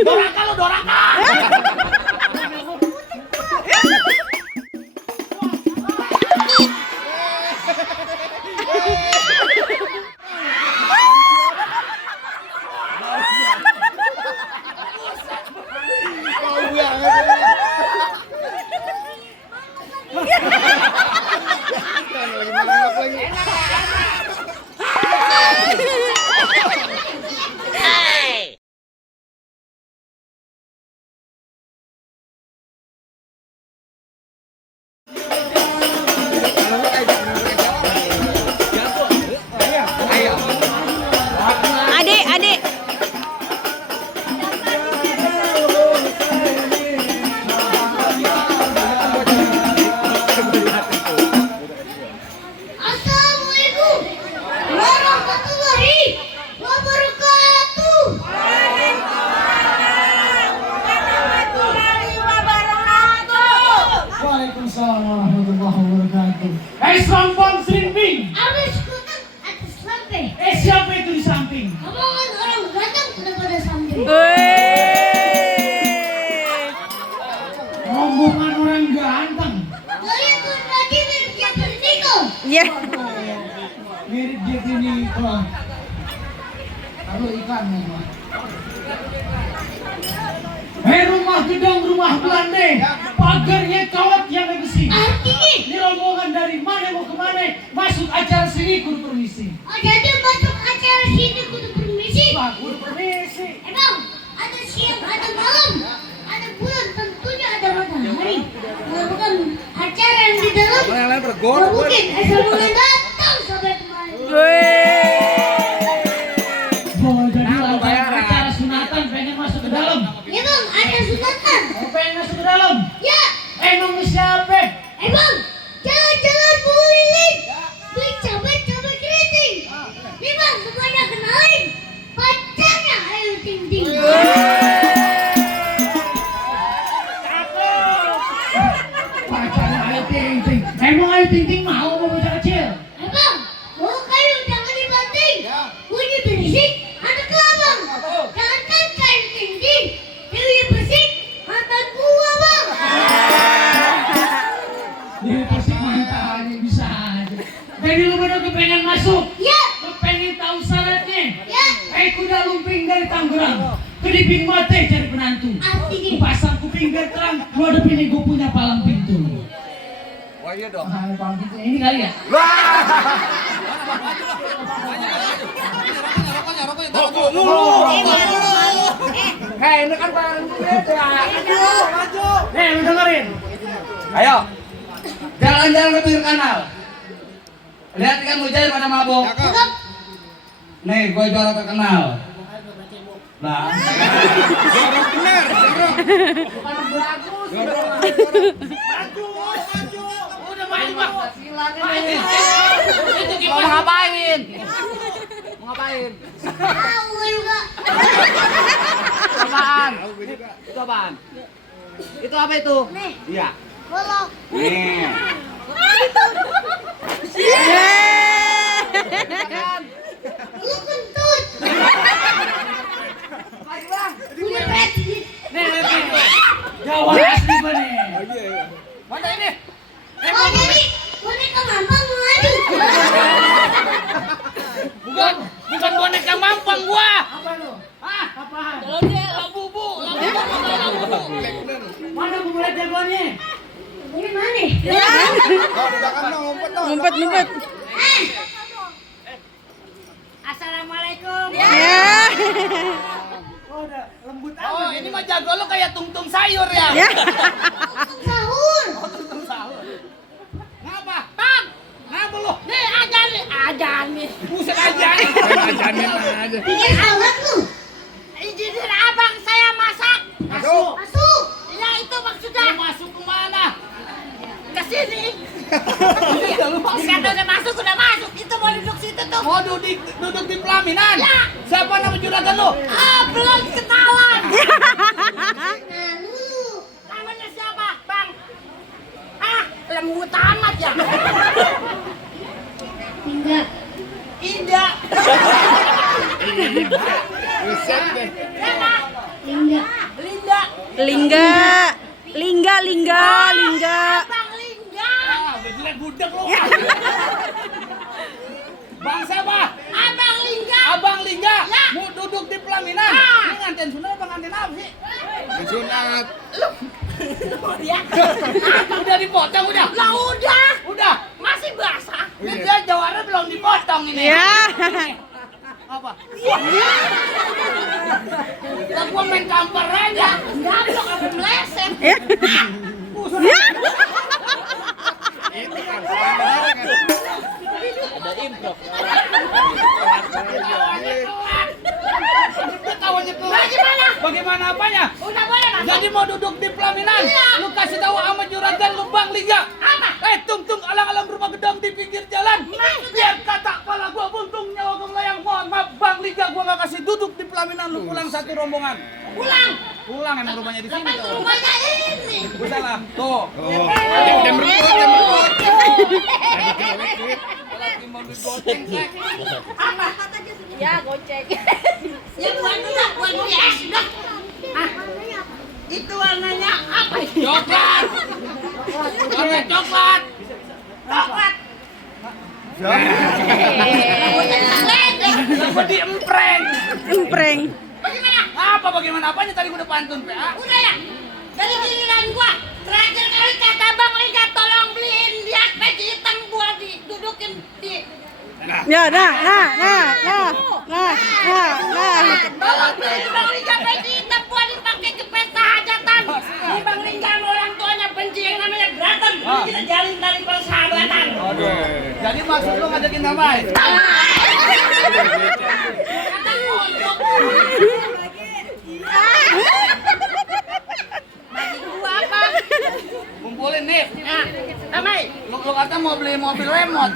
Doraka lo, Doraka. Adik. Assalamualaikum warahmatullahi wabarakatuh. Waalaikumsalam warahmatullahi wabarakatuh. Sampang Srimping. Abis kutub atas lantai. Siapa itu di samping? Omongan orang ganteng udah pada samping. Rombongan orang ganteng. Kalian tuh tadi mirip Jeffrey Nicole. Ya. Mirip Jeffrey Nicole. Kalau ikan memang. Rumah gedung, rumah Belanda. Pagarnya kawat yang besi. Artinya, Ini rombongan dari mana mau kemana? Masuk acara sini kudu permisi. oh jadi masuk acara sini kudu permisi. Pak, kudu permisi. Emang ada siang, ada malam, ada bulan, tentunya ada matahari. Kalau bukan acara yang di dalam, nggak mungkin Assalamualaikum datang sampai kemari. Oh, jadi acara sunatan pengen masuk ke dalam. Ya bang, ada sunatan. Oh, pengen masuk ke dalam. Ya, Emang siapa? bang, jalan-jalan keliling, beli cabai keriting. Nih bang, semuanya kenalin pacarnya Ayu Ting Ting. Pacarnya Ayu Ting Ting. Emang Ayu Ting Ting mau bocah kecil? Bang, mau kayu jangan dibanting. Bunyi berisik, ada kelabang. Jangan kayu Ting Ting, bunyi berisik, mantan gua bang. Dia pasti mantannya bisa aja. Jadi lu bener kepengen masuk? Ya, Lu pengen tahu syaratnya? ya, Kuda lumping dari Tangerang. Kediping mate cari penantu. artinya. Pasang kuping biar terang. Lu ada pilih gue punya palang pintu. Wah iya dong. Palang pintu ini kali ya? Hei, ini kan paling maju. Nih lu dengerin. Ayo. Jalan-jalan ke pinggir kanal. Lihat ikan mujair pada mabok. Cakep. Nih, gue juara terkenal. Nah. Udah maju bang. Itu Mau ngapain? Mau ngapain? Tahu juga. Apaan? Itu apaan? Itu apa itu? Nih, Iya. bolong. Nih. Lu kentut. Punya presiden. Jawa asli mana? Mana ini? Oh jadi boneka mampang maju. Bukan boneka mampang gua. Apa lu? Hah? Apaan? Labubu. Mana gua mulai jagoannya? Ini mana? Ngumpet. Assalamualaikum. Oh, udah lembut amat. Oh, ini mah jago lo kayak tungtung sayur ya. Sahur. Tungtung sayur. Ngapa? Bang, ngapa lo? Nih, ajan nih. Buset ajan. Ajanin aja. Bikin alat lu. Izinin abang saya masak. Masuk. Masuk. Ya itu maksudnya. Masuk kemana? Ke sini. Dikata udah masuk, Itu mau duduk situ tuh. Mau duduk di pelaminan? Ya. Siapa nama juragan lo? Belum kenalan. Nah lu. Namanya siapa, Bang? Lembut amat ya. Enggak. Indah. Enggak. Lingga. Lingga. Abang Lingga. Ah, udah jelek budak lo. Bang siapa? Abang Lingga. Abang Lingga. Ya. Mau duduk di pelaminan. Ah. Ini nganten sunat apa nganten apa sih? Sunat. Ya. Udah dipotong udah. Lah udah. Udah. Masih basah. Ini dia jawabannya belum dipotong ini. Ya. Apa? Lah gua main kampar aja. Gablok apa meleset. Ya. Ketawanya kelar. Bagaimana? Bagaimana apanya? Udah boleh masuk. Jadi mau duduk di pelaminan? Iya. Lu kasih tahu sama juragan lu Bang Lingga. Apa? Tung alang-alang rumah gedong di pinggir jalan. Biar kata kepala gua buntung nyawa gua melayang. Mohon maaf Bang Lingga, gua gak kasih duduk di pelaminan. Lu pulang satu rombongan. Pulang. Pulang emang rumahnya di sini. Tapi tuh. rumahnya ini. Gua salah. Tuh. Jam berikut. Lagi mau digoceng, Cek. Apa? Ya, gocek. Ya buat es dah. Ah. Itu warnanya apa? Coklat. Warna coklat. Coklat. Gua diempreng. Empreng. Bagaimana? Apa bagaimana apanya tadi gua udah pantun, PA. Udah ya? Dari giliran gua terakhir kali kata Bang Lingga tolong beliin dia peci hitam gua didudukin di Ya, nah. tolong beliin Bang Lingga peci hitam gua dipakai ke pesta hajatan. Ini Bang Lingga sama orang tuanya benci yang namanya berantem. Ini kita jalin tali persahabatan. Jadi maksud lu ngajakin damai? Kata kodok. Bagi gua apa? Kumpulin nih. Nah, damai. Lu kata mau beli mobil remote.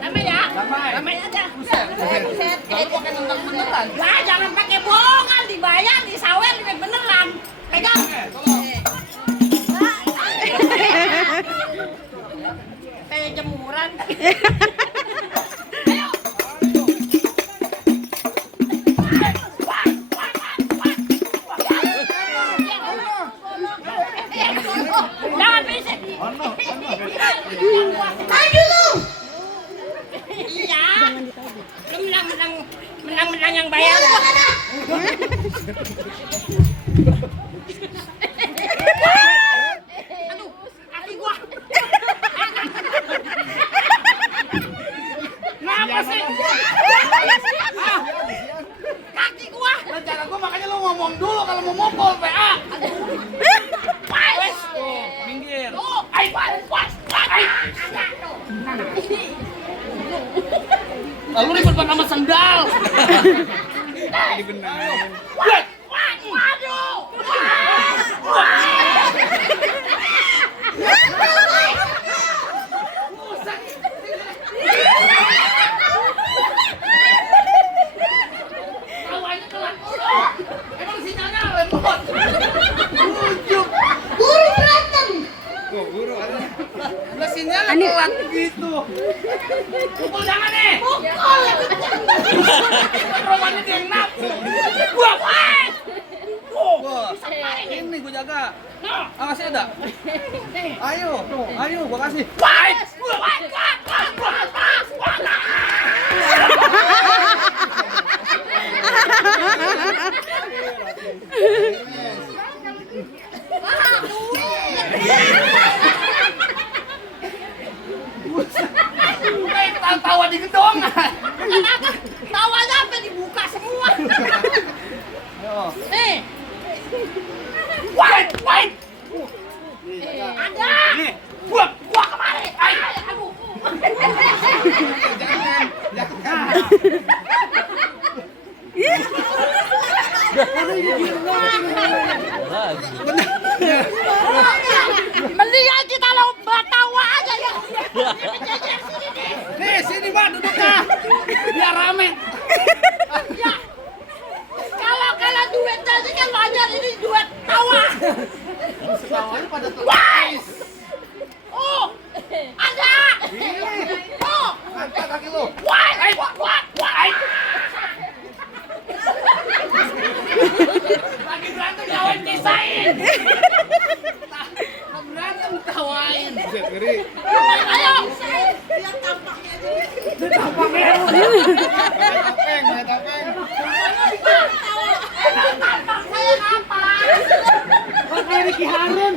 Damai ya? Damai. Damai aja. Buset. Kalau pakai tentang beneran. Lah jangan pakai bohongan, dibayar, disawer, dibayar beneran. Pegang. Tolong. Kayak jemuran. Jangan berisik. Maju lu. Iya. Lu menang yang bayar. Aduh, kaki gua. Kenapa sih? Kaki gua. Rencana gua makanya lu ngomong dulu kalau mau mukul, PA. Wes. Tuh, minggir. Oh, ai pas. Ai. Lalu ribet banget sama sendal. Waduh. Awalnya telat mulu. Emang sinyalnya lemot. Buru berantem. Lah sinyalnya telat gitu. Pukul jangan nih. Pukul. Romannya dia yang nafsu. Gua pas. Wah, ini gua jaga. Ah, masih ada? Ayo, gua kasih. Tawa di gedongan. Kenapa? Tawanya sampai dibuka semua. Nih. Wait. Ada. Nih, gua kemari. Ayo. Aduh. Mendingan kita lomba tawa aja ya. Nih, sini Mbak duduknya. Biar rame. Ya. Kalau duet tadi kan banyak, ini duet tawa. Tawanya pada Wais. Oh. Ada. Oh. angkat kaki lu. Wais. Lagi berantem lawan desain. Saya apa? Pakai Ricky Harun.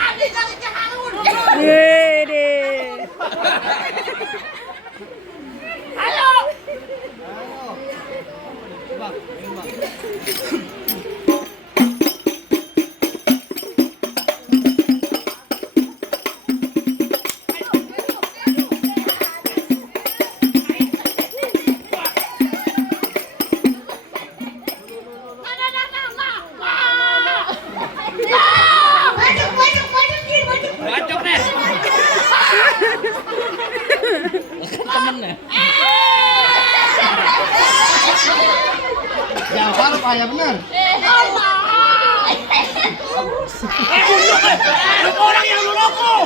Adi dari Harun. Yede. Ayo. Bacok deh. Jawab kayak bener. Orang yang lu rokok.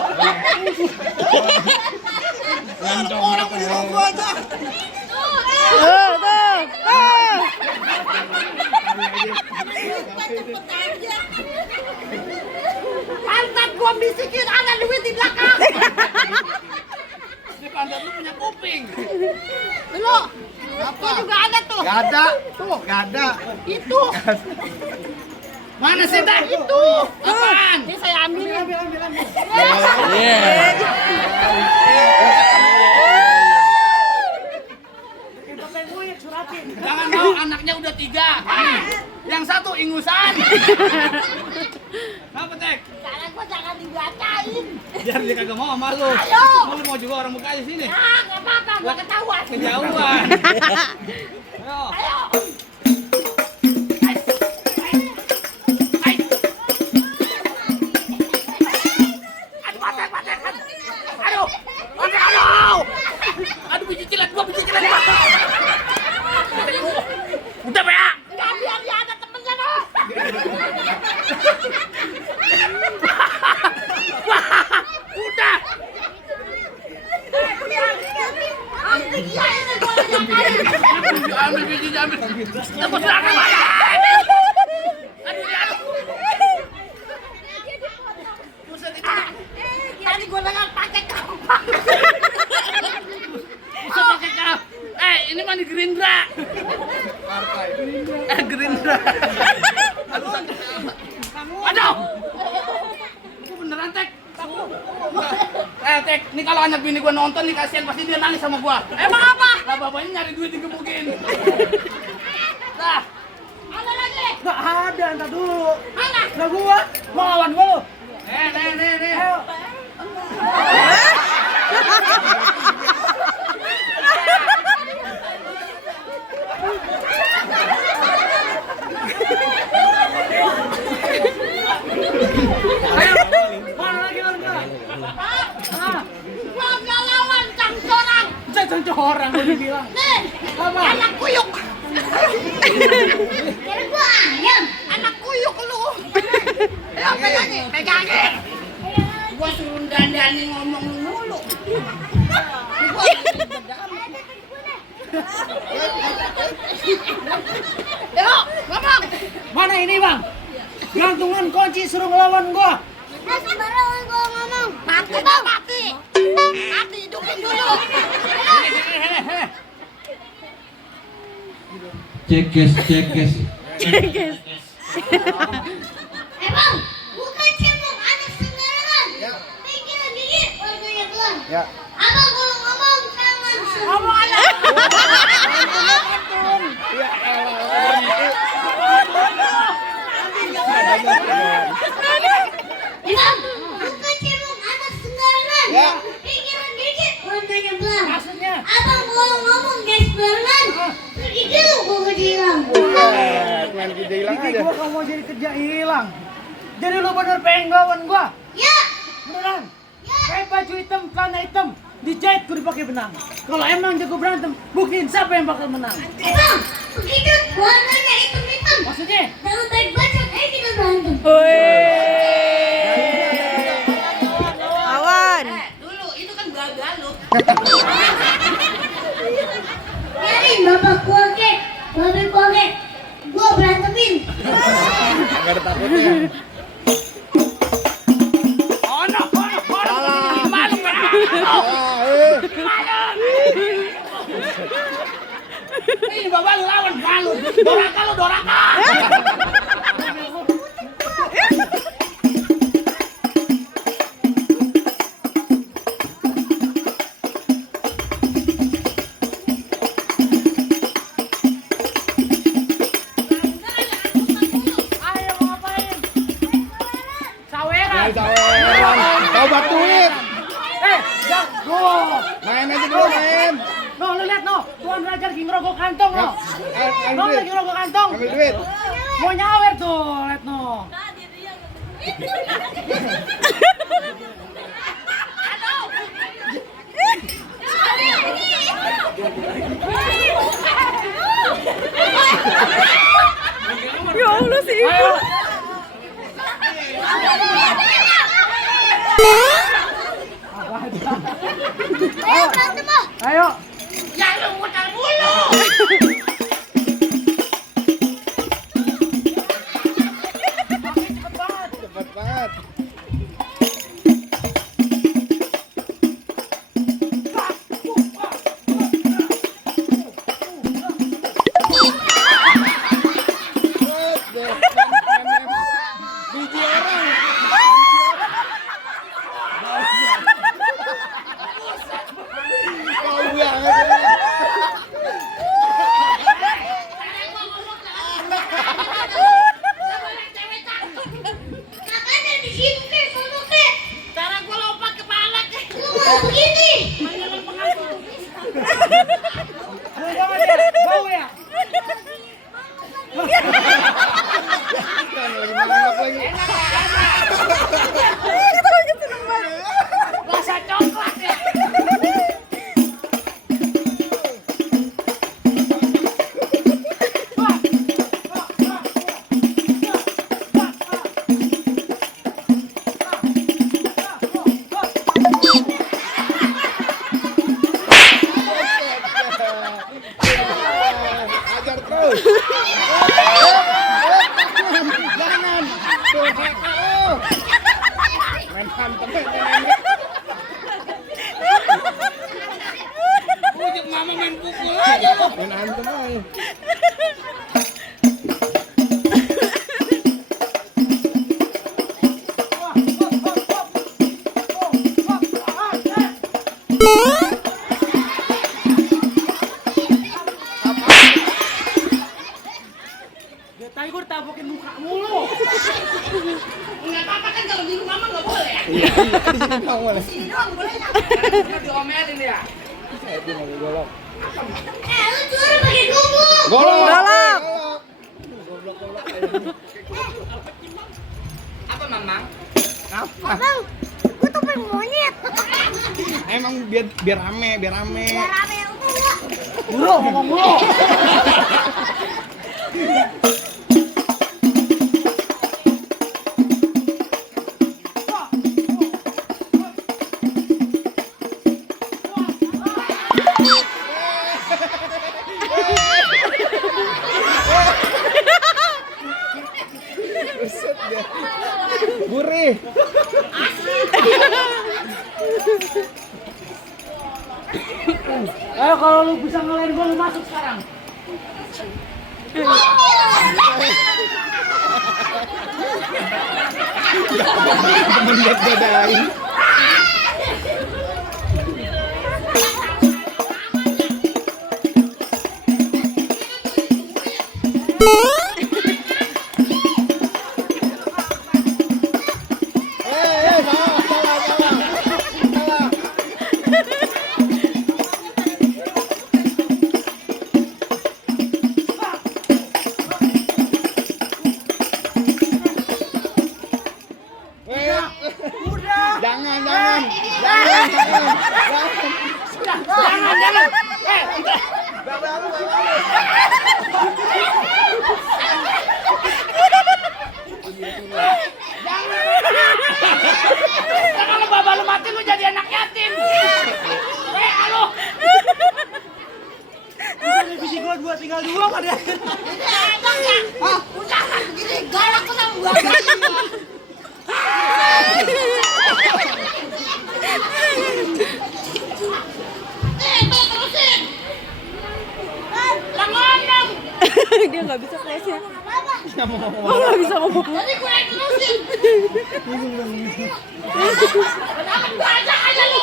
Orang yang rokok aja. Tuh, tuh, tuh. Pantat gua bisikin ada duit di belakang. Di pantat lu punya kuping. Lu. Itu juga ada tuh. Gak ada. Tuh, gak ada. Itu. Mana sih dah? Itu. Apaan? Ini saya ambilin. Jangan mau anaknya udah 3. Yang satu ingusan. Apa tek? Sekarang gua jangan dibacain. Biar dia kagak mau sama lu. Ayo. Lu mau juga orang mukanya sini. Ah, nggak apa-apa, gua ketahuan. Kejauhan. Ayo. Ayo. Aduh, patek. Aduh. Aduh biji cilet gua. Udah ya. Nggak, biar dia ada temennya loh. Udah. Ambil bijinya ambil. Tebus lagi. Tadi gua dengar pakai kampak. Bisa pakai kap. Ini mah di Gerindra. Gerindra. Aduh. Ini beneran tek. Tek, ini kalau anak bini gua nonton nih kasihan pasti dia nangis sama gua. Emang apa? Lah bapaknya nyari duit digebukin. Dah. Ada lagi. Gak ada, entar dulu. Mana? Nah gua mau lawan gua lu. Nih. Mana lagi lawan gua? Gua nggak lawan Cang Sorang. Jangan orang gua dibilang. Nih, anak kuyuk. Kira gua ayam. Anak kuyuk lu. Ayo pegangin. Gua suruh dandani ngomong lu mulu. Yuk, ngomong. Mana ini bang? Gantungan kunci suruh ngelawan gua. Sembarangan gua ngomong. Mati bang, mati. Mati, hidupin dulu. Cekes. Emang bukan cebong ada sembarangan. Pikiran gigit warnanya gelap. Ya. Abang kalau ngomong jangan Ngomong aja. Emang bukan cebong ada sembarangan. Pikiran gigit warnanya gelap. Maksudnya? Abang kalau ngomong gak sembarangan. Pergi dulu gua kejilang. Gigi gua kamu mau jadi kerja hilang. Jadi lu bener pengen ngelawan gua? Ya. Beneran? Kayak baju hitam, celana hitam, dijahit kudu pakai benang. Kalau emang jago berantem, buktiin siapa yang bakal menang. Emang begitu warnanya hitam-hitam. Maksudnya? Jangan baik bacot, kita berantem. Lawan. Dulu, itu kan gagal lu. Biarin bapak gua kek, bapak gua kek. Gua berantemin. Ono. Malu kan? Ini bapak lu lawan balun. Doraka lu doraka. Ayo mau ngapain? Saweran. Kau batuin. Jago. Main aja dulu main. No, lu lihat no. Tuan Raja lagi ngerokok kantong no. No, Ambil lagi duit. ngerokok kantong. Ambil duit. Mau nyawer tuh, lihat no. Ya Allah sih. Ayo. Ayo berantem ah. Ayo. Ya lu muter mulu. Cepat banget. Biji orang. Kau banget. Makanya di situ kek, sono kek. Cara gua lompat kepala ke. Lu mau begini. Lu jangan ya. Bau ya. Lagi mangap lagi. Rasa coklat ya. Ajar terus. Jangan. Tuh, oh. Main hantem nenek. Bujuk mama main pukul aja lu. Main hantem aja. Dia tadi gua tabokin muka mulu. Enggak apa-apa kan kalau di rumah mah enggak boleh ya. Iya, di sini nggak boleh. Sini doang boleh lah. Udah diomelin dia. Itu mau golok. Lu juara pakai gobok. Golok. Apa Mamang? Bang, gua tuh pengen monyet. Emang biar rame, biar rame. Biar rame yang tua. Mulu ngomong mulu. Buset dia. Gurih. Ayo kalau lu bisa ngalahin gua lu masuk sekarang. Temen buat godain. Kalau bapak lu mati lu jadi anak yatim. Halo. Biji gua dua tinggal dua pada. Emang ya? Udah kan begini galak kok sama gua. nggak bisa close ya. Apa? Oh nggak bisa ngomong. Jadi gue yang terusin. Kenapa gue ajak aja lu?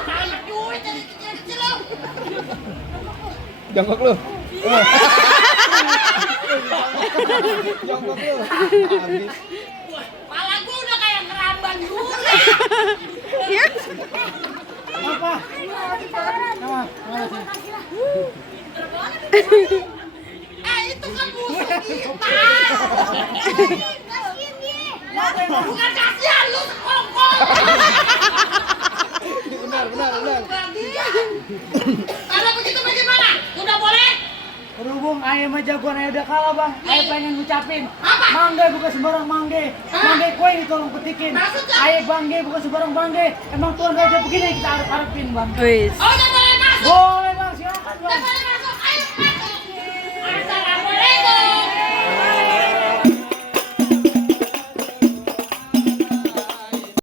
Anak duit dari kecil-kecil lu. Jongkok lu. Jongkok lu. Habis. Pala gue udah kayak keramban gula. Ya. Apa? Nama, mana sih? Itu kan musuh kita. Kasihin dia. Bukan kasihan lu sekongkol. Benar. Kalau begitu bagaimana? Udah boleh? Berhubung ayam aja gua udah kalah bang, ayam pengen ngucapin Apa? mangga bukan sembarang mangga, mangga kue ini tolong petikin. Maksudnya? Ayam bangga bukan sembarang bangga, emang Tuhan raja begini kita harap harapin bang. Wis. Oh, udah boleh masuk. Boleh bang, silakan Udah bang. boleh